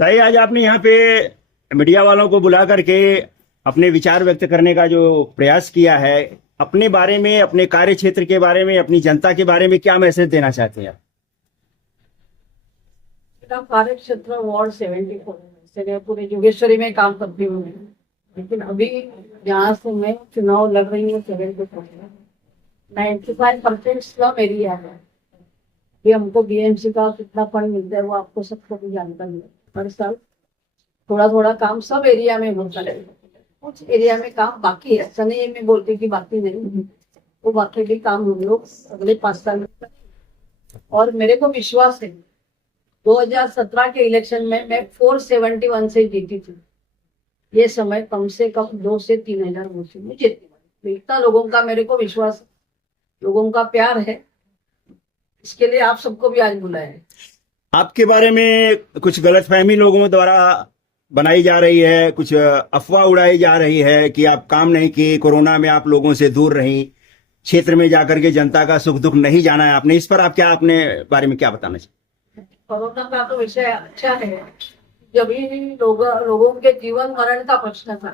ताई, आज आपने यहाँ पे मीडिया वालों को बुला करके अपने विचार व्यक्त करने का जो प्रयास किया है, अपने बारे में, अपने कार्य क्षेत्र के बारे में, अपनी जनता के बारे में क्या मैसेज देना चाहते हैं आप? मेरा कार्य क्षेत्र वार्ड 74 से मैं पूरे योगेश्वरी में काम करती हूँ मैं। लेकिन अभी यहाँ से मैं चुनाव लड़ रही हूँ 74 में। 95% स्लम एरिया है। ये हमको बीएमसी का कितना फंड मिलता है वो आपको सबको भी जानकारी है। हर साल थोड़ा थोड़ा काम सब एरिया में होता है। कुछ एरिया में काम बाकी है, ऐसा नहीं है मैं बोलती कि बाकी नहीं, वो बाकी भी काम हम लोग अगले 5 साल में करेंगे। और मेरे को विश्वास है 2017 के इलेक्शन में मैं 471 से जीती थी। ये समय कम से कम 2 से 3 हजार वोट में जीती। इतना लोगों का मेरे को विश्वास है, लोगों का प्यार है, इसके लिए आप सबको भी आज बुलाया है। आपके बारे में कुछ गलतफहमी लोगों द्वारा बनाई जा रही है, कुछ अफवाह उड़ाई जा रही है कि आप काम नहीं किए, कोरोना में आप लोगों से दूर रही, क्षेत्र में जाकर के जनता का सुख दुख नहीं जाना है आपने। इस पर आप क्या, अपने बारे में क्या बताना चाहिए? कोरोना का तो विषय अच्छा है। जब भी लोगों के जीवन मरण का प्रश्न था,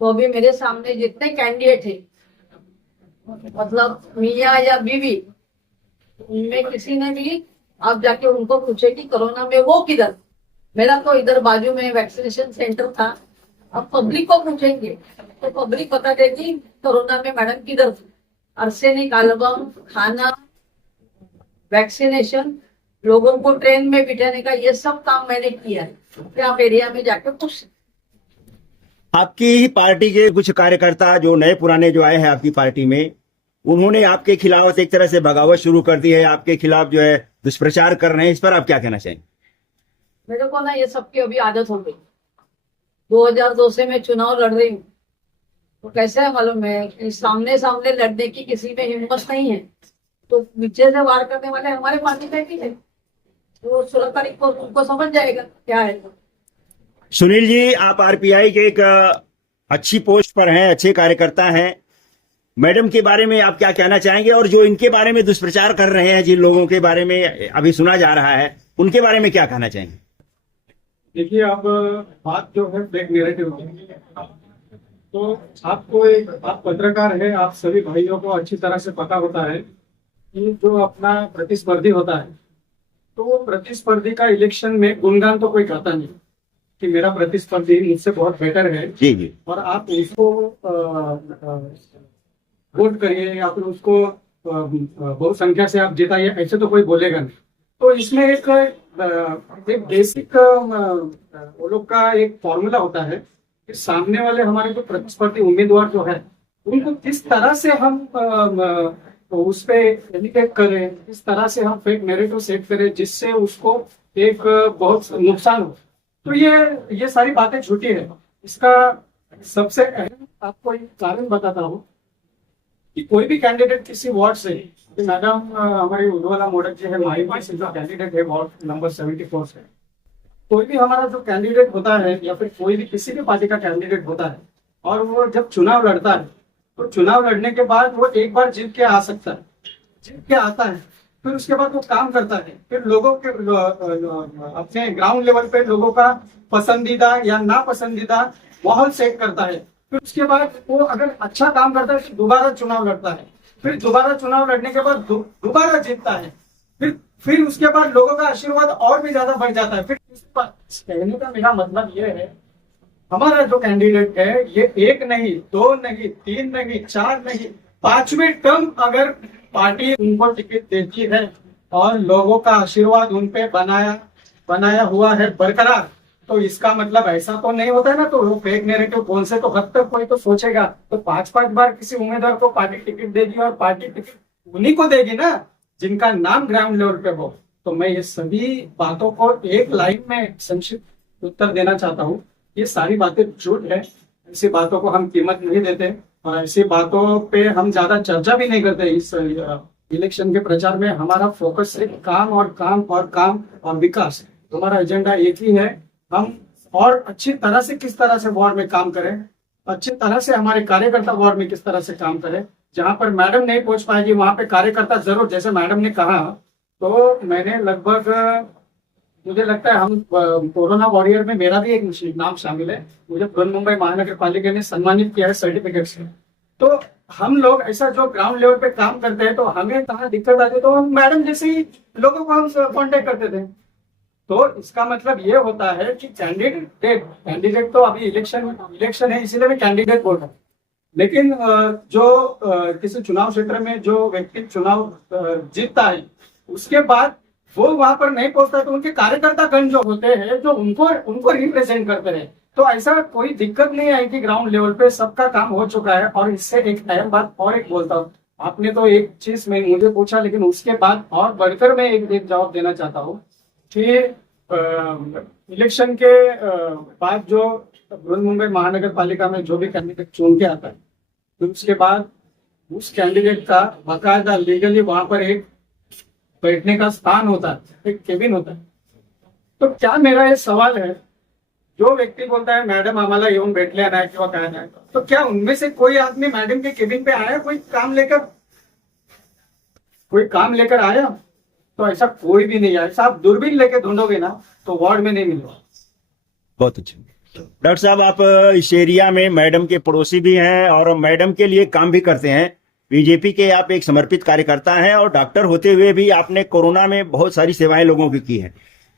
तो अभी मेरे सामने जितने कैंडिडेट थे, मतलब मियाँ या बीवी, उनमें किसी ने भी आप जाके उनको पूछे कि कोरोना में वो किधर। मेरा तो इधर बाजू में वैक्सीनेशन सेंटर था। अब पब्लिक को पूछेंगे तो पब्लिक बता देगी कोरोना में मैडम किधर थी। आर्सेनिक, एल्बम, खाना, वैक्सीनेशन, लोगों को ट्रेन में बिठाने का, ये सब काम मैंने किया है। आप एरिया में जाके पूछ। आपकी ही पार्टी के कुछ कार्यकर्ता जो नए पुराने जो आए हैं आपकी पार्टी में, उन्होंने आपके खिलाफ एक तरह से बगावत शुरू कर दी है, आपके खिलाफ जो है दुष्प्रचार कर रहे हैं। इस पर आप क्या कहना चाहेंगे? मेरे को ना ये सबकी अभी आदत हो गई। 2002 से मैं चुनाव लड़ रही हूँ, तो कैसे है मालूम है, सामने सामने लड़ने की किसी में हिम्मत नहीं है, तो नीचे से वार करने वाले हमारे पार्टी में भी है। तो 16 तारीख को उनको समझ जाएगा क्या है। सुनील जी, आप आरपीआई के एक अच्छी पोस्ट पर हैं, अच्छे कार्यकर्ता हैं। मैडम के बारे में आप क्या कहना चाहेंगे, और जो इनके बारे में दुष्प्रचार कर रहे हैं, जिन लोगों के बारे में अभी सुना जा रहा है, उनके बारे में क्या कहना चाहेंगे? देखिए, अब बात जो है फेक नैरेटिव की, तो आपको एक, आप पत्रकार है, आप सभी भाइयों को अच्छी तरह से पता होता है कि जो अपना प्रतिस्पर्धी होता है, तो वो प्रतिस्पर्धी का इलेक्शन में गुणगान तो कोई करता नहीं कि मेरा प्रतिस्पर्धी मुझसे बहुत बेटर है। जी जी। और आप उसको वोट करिए या फिर उसको बहुत संख्या से आप जिताइए, ऐसे तो कोई बोलेगा नहीं। तो इसमें एक बेसिक वो लोग का एक फॉर्मूला होता है कि सामने वाले हमारे जो प्रतिस्पर्धी उम्मीदवार जो है, उनको किस तरह से हम उस पे एलिगेट करें, किस तरह से हम फेक नैरेटिव सेट करें जिससे उसको एक बहुत नुकसान हो। तो ये सारी बातें झूठी है। इसका सबसे अहम आपको एक कारण बताता हूँ कि कोई भी कैंडिडेट किसी वार्ड से, मैडम हमारी उज्ज्वला मोडक जी है, माई से जो कैंडिडेट है वार्ड नंबर 74 से, कोई भी हमारा जो कैंडिडेट होता है या फिर कोई भी किसी भी पार्टी का कैंडिडेट होता है, और वो जब चुनाव लड़ता है, तो चुनाव लड़ने के बाद वो एक बार जीत के आ सकता है, जीत के आता है, फिर उसके बाद वो काम करता है, फिर लोगों के अपने ग्राउंड लेवल पे लोगों का पसंदीदा या नापसंदीदा माहौल सेट करता है। फिर उसके बाद वो अगर अच्छा काम करता है तो दोबारा चुनाव लड़ता है, फिर दोबारा चुनाव लड़ने के बाद दोबारा जीतता है, फिर उसके बाद लोगों का आशीर्वाद और भी ज्यादा बढ़ जाता है। फिर कहने का मेरा मतलब ये है, हमारा जो कैंडिडेट है ये 1 नहीं, 2 नहीं, 3 नहीं, 4 नहीं, 5वीं टर्म अगर पार्टी उनको टिकट देती है और लोगों का आशीर्वाद उन पे बनाया हुआ है बरकरार, तो इसका मतलब ऐसा तो नहीं होता है ना। तो वो फेक नैरेटिव कौन से तो हद तक कोई तो सोचेगा, तो 5-5 बार किसी उम्मीदवार को पार्टी टिकट देगी, और पार्टी टिकट उन्हीं को देगी ना जिनका नाम ग्राउंड लेवल पे हो। तो मैं ये सभी बातों को एक लाइन में संक्षिप्त उत्तर देना चाहता हूँ, ये सारी बातें झूठ है। ऐसी बातों को हम कीमत नहीं देते और ऐसी बातों पे हम ज्यादा चर्चा भी नहीं करते। इस इलेक्शन के प्रचार में हमारा फोकस सिर्फ काम और काम और काम और विकास। हमारा एजेंडा एक ही है, हम और अच्छी तरह से किस तरह से वार्ड में काम करें, अच्छी तरह से हमारे कार्यकर्ता वार्ड में किस तरह से काम करें। जहां पर मैडम नहीं पहुंच पाएगी वहां पे कार्यकर्ता जरूर, जैसे मैडम ने कहा, तो मैंने लगभग मुझे लगता है हम कोरोना वॉरियर में मेरा भी एक नाम शामिल है। मुझे बृहन्मुंबई महानगर पालिका ने सम्मानित किया है सर्टिफिकेट से। तो हम लोग ऐसा जो ग्राउंड लेवल पे काम करते हैं, तो हमें कहाँ दिक्कत आती है तो हम मैडम जैसे ही लोगों को हम कांटेक्ट करते थे। तो इसका मतलब ये होता है कि कैंडिडेट तो अभी इलेक्शन है, इसीलिए मैं कैंडिडेट बोल रहा हूँ। लेकिन जो किसी चुनाव क्षेत्र में जो व्यक्ति चुनाव जीतता है, उसके बाद वो वहां पर नहीं पहुंचता, तो उनके कार्यकर्ता गण जो होते हैं जो उनको रिप्रेजेंट करते हैं। तो ऐसा कोई दिक्कत नहीं आई कि ग्राउंड लेवल पे सबका काम हो चुका है। और इससे एक अहम बात और एक बोलता हूँ, आपने तो एक चीज में मुझे पूछा, लेकिन उसके बाद और बढ़कर मैं एक जवाब देना चाहता हूँ कि इलेक्शन के बाद जो बृहन्मुंबई महानगर पालिका में जो भी कैंडिडेट चुन के आता है, तो उसके बाद उस कैंडिडेट का बाकायदा लीगली वहां पर एक बैठने का स्थान होता है, एक केबिन होता है। तो क्या मेरा ये सवाल है, जो व्यक्ती बोलता है मैडम आम्हाला येऊन भेटले नाही किंवा काय नाही, तो क्या उनमें से कोई आदमी मैडम के केबिन पे आया, कोई काम लेकर आया? तो ऐसा कोई भी नहीं है। ऐसा आप दूरबीन लेके ढूंढोगे ना तो वार्ड में नहीं मिलेगा। बहुत अच्छे। डॉक्टर साहब, आप इस एरिया में मैडम के पड़ोसी भी हैं और मैडम के लिए काम भी करते हैं। बीजेपी के आप एक समर्पित कार्यकर्ता हैं और डॉक्टर होते हुए भी आपने कोरोना में बहुत सारी सेवाएं लोगों की है।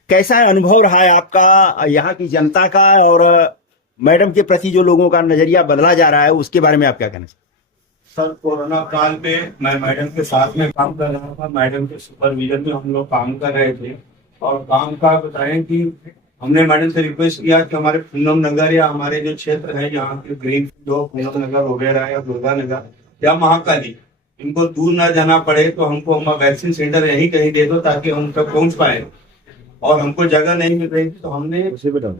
कैसा अनुभव रहा है आपका यहाँ की जनता का, और मैडम के प्रति जो लोगों का नजरिया बदला जा रहा है उसके बारे में आप क्या कहना चाहते हैं? सर, कोरोना काल पे मैं मैडम के साथ में काम कर रहा था। मैडम के सुपरविजन में हम लोग काम कर रहे थे। और काम का बताएं कि हमने मैडम से रिक्वेस्ट किया कि हमारे पूनम नगर या हमारे जो क्षेत्र है यहाँ के ग्रीन फील्ड हो, पूनम नगर वगैरह या दुर्गा नगर या महाकाली, इनको दूर ना जाना पड़े, तो हमको हम वैक्सीन सेंटर यहीं कहीं दे दो ताकि हम तक पहुंच पाए। और हमको जगह नहीं मिल रही थी, तो हमने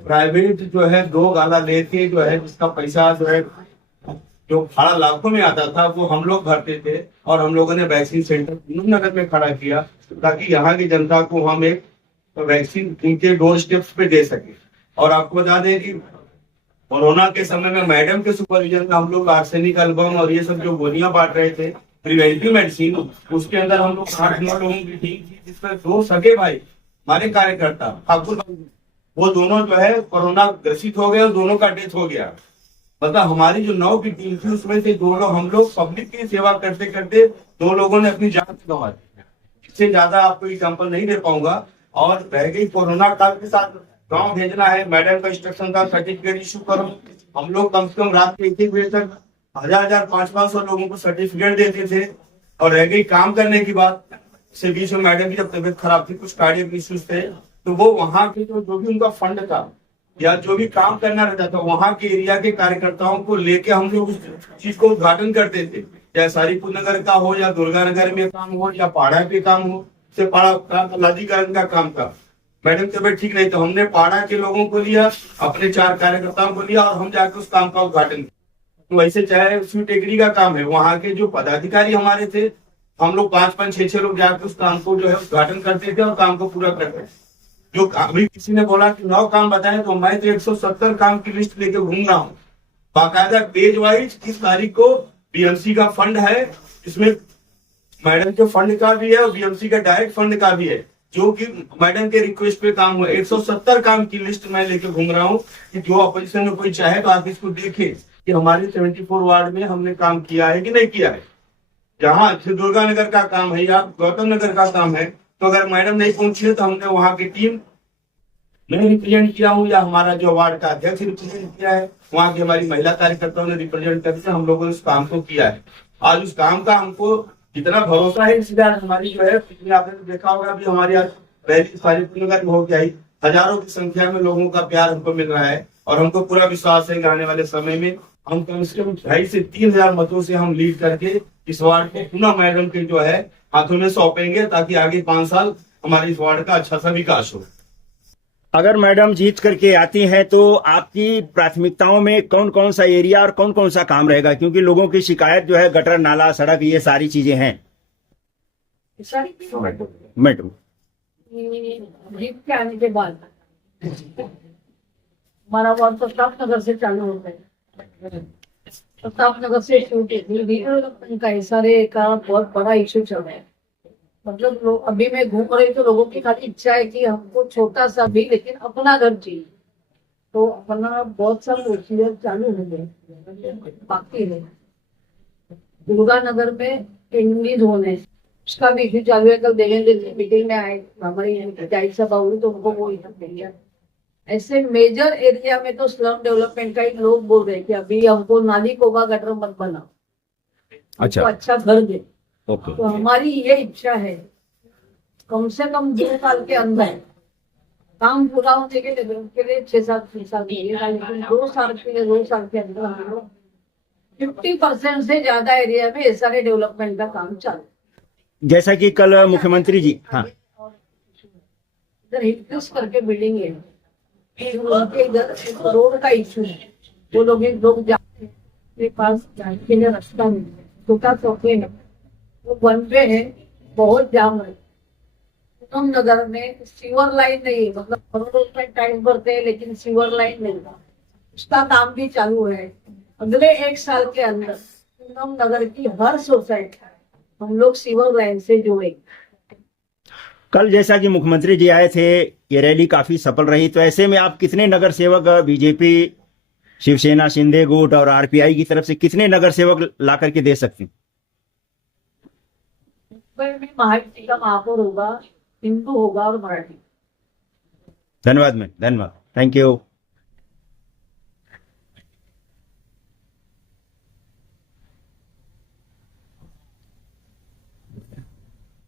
प्राइवेट जो है 2 गाला लेके जो है जिसका पैसा जो है जो भाड़ा लाखों में आता था वो हम लोग भरते थे। और हम लोगों ने वैक्सीन सेंटर पूनम नगर में खड़ा किया ताकि यहाँ की जनता को हम एक वैक्सीन उनके डोर स्टेप्स पे दे सके। और आपको बता दें कि कोरोना के समय में मैडम के सुपरविजन में हम लोग आर्सेनिक एल्बम और ये सब जो गोलियां बांट रहे थे, प्रिवेंटिव मेडिसिन, उसके अंदर हम लोग 8-9 लोगों की टीम थी, जिसमें 2 सगे भाई हमारे कार्यकर्ता ठाकुर, वो दोनों जो है कोरोना ग्रसित हो गए और दोनों का डेथ हो गया। मतलब हमारी जो 9 की टीम थी उसमें से 2 लोग, हम लोग पब्लिक की सेवा करते करते 2 लोगों ने अपनी जान गंवा दी। इससे ज्यादा आपको एग्जाम्पल नहीं दे पाऊंगा। और रह गई कोरोना काल के साथ गांव भेजना है, मैडम का इंस्ट्रक्शन था सर्टिफिकेट इशू करो। हम लोग कम से कम रात के 1 बजे तक 1000 500 लोगों को सर्टिफिकेट देते थे। और रह गई काम करने की बात, से बीच में मैडम की जब तबियत खराब थी, कुछ कार्डियक इश्यूज थे, तो वो वहां के जो भी उनका फंड था या जो भी काम करना रहता था, वहां के एरिया के कार्यकर्ताओं को लेके हम लोग उस चीज को उद्घाटन करते थे। चाहे सारीपुर नगर का हो या दुर्गा नगर में काम हो या पाड़ा पे काम हो, से पाड़ा लादीकरण का काम था। मैडम तबियत ठीक नहीं, तो हमने पाड़ा के लोगों को लिया, अपने 4 कार्यकर्ताओं को लिया और हम जाकर उस काम का उद्घाटन किया। तो वैसे चाहे स्वीट एग्री का काम है, वहां के जो पदाधिकारी हमारे थे, हम लोग 5-5 6-6 लोग जाकर उस काम को जो है उद्घाटन करते थे और काम को पूरा करते थे। जो अभी किसी ने बोला कि 9 काम बताए, तो मैं तो 170 काम की लिस्ट लेके घूम रहा हूँ बाकायदा पेज वाइज। किस तारीख को बीएमसी का फंड है, इसमें मैडम के फंड का भी है और बीएमसी का डायरेक्ट फंड का भी है, जो कि मैडम के रिक्वेस्ट पे काम हुआ। 170 काम की लिस्ट मैं लेके घूम रहा हूँ कि जो अपोजिशन में कोई चाहे तो आप इसको देखे कि हमारे 74 वार्ड में हमने काम किया है कि नहीं किया है। जहाँ दुर्गा नगर का काम है या गौतम नगर का काम है, तो अगर मैडम नहीं पहुंची है तो हमने वहां की टीम मैं रिप्रेजेंट किया हूँ या हमारा जो वार्ड का अध्यक्ष रिप्रेजेंट किया है, वहां की हमारी महिला कार्यकर्ताओं ने रिप्रेजेंट करके हम लोगों ने उस काम को किया है। आज उस काम का हमको कितना भरोसा है, इसलिए हमारी जो है, आपने देखा होगा अभी हमारी आज रैली सारीपुर नगर में हो गई, हजारों की संख्या में लोगों का प्यार हमको मिल रहा है। और हमको पूरा विश्वास है कि आने वाले समय में हम कम से कम 2,500 से 3,000 मतों से हम लीड करके इस वार्ड को पुनः मैडम के जो है हाथों में सौंपेंगे, ताकि आगे 5 साल हमारे इस वार्ड का अच्छा सा विकास हो। अगर मैडम जीत करके आती हैं तो आपकी प्राथमिकताओं में कौन कौन सा एरिया और कौन कौन सा काम रहेगा? क्योंकि लोगों की शिकायत जो है गटर नाला सड़क ये सारी चीजें हैं। मैडम जीत के आने के बाद हमारा वार्ड प्रताप नगर से चालू होता है। प्रताप नगर से शुरू का सारे का बहुत बड़ा इश्यू चल रहा है। मतलब लोग अभी मैं घूम रही तो लोगों की खाली इच्छा है कि हमको छोटा सा भी लेकिन अपना घर चाहिए। तो अपना बहुत सारे प्रोसीजर चालू हो गए, बाकी है। दुर्गा नगर में इंग्लिश होने उसका भी इश्यू चालू है। कल देवेंद्र जी मीटिंग में आए, हमारी जाहिर सभा हुई तो उनको वो इधर मिल गया। ऐसे मेजर एरिया में तो स्लम डेवलपमेंट का ही लोग बोल रहे हैं कि अभी हमको नाली कोबा गटर मत बनाओ, हमको अच्छा घर दे। ओके। तो हमारी ये इच्छा है कम से कम 2 साल के अंदर काम पूरा होने के लिए 6-7 साल लगेगा, लेकिन 2 साल के अंदर हम लोग 50% से ज्यादा एरिया में ऐसा डेवलपमेंट का काम चालू। जैसा कि कल मुख्यमंत्री जी, हाँ, इधर हिटलिस करके बिल्डिंग है, उनके इधर रोड का इशू है। वो लोग जाते हैं, के पास जाने के लिए रास्ता नहीं है, छोटा चौके है, वो वन वे है, बहुत जाम है। पूनम नगर में सीवर लाइन नहीं, मतलब करोड़ों रुपए टैक्स भरते हैं लेकिन सीवर लाइन नहीं था, उसका काम भी चालू है। अगले 1 साल के अंदर पूनम नगर की हर सोसाइटी हम लोग सीवर लाइन से जोड़ेंगे। कल जैसा कि मुख्यमंत्री जी आए थे, ये रैली काफी सफल रही, तो ऐसे में आप कितने नगर सेवक बीजेपी, शिवसेना, शिंदे गुट और आरपीआई की तरफ से कितने नगर सेवक ला करके दे सकते हैं? मुंबई में महायुति का महापौर होगा, हिंदू होगा और मराठी। धन्यवाद मैम, धन्यवाद, थैंक यू।